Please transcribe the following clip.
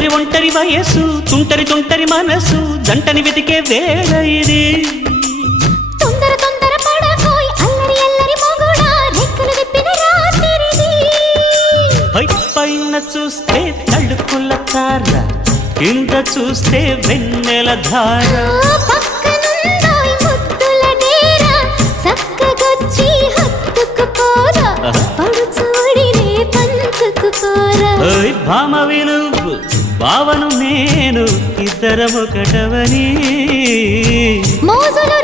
ఒంటరి ఒంటరి వయసు తుంటరి తుంటరి మనసు జంటని వెతికే వేళ ఇది తొందర తొందర పడకోయ్ అల్లరి అల్లరి మొగుడా రెక్కలు విప్పిన రాత్రిది పైన చూస్తే తడుకుల తార కింద చూస్తే వెన్నెల ధార పక్కనుందోయ్ ముద్దుల డేరా చక్కగొచ్చి హత్తుకుపోరా పడుచోడినే పంచుకుపోరా ఓయ్ భామవి నువ్వు భావను నేను ఇద్దరమొకటవని మోజులు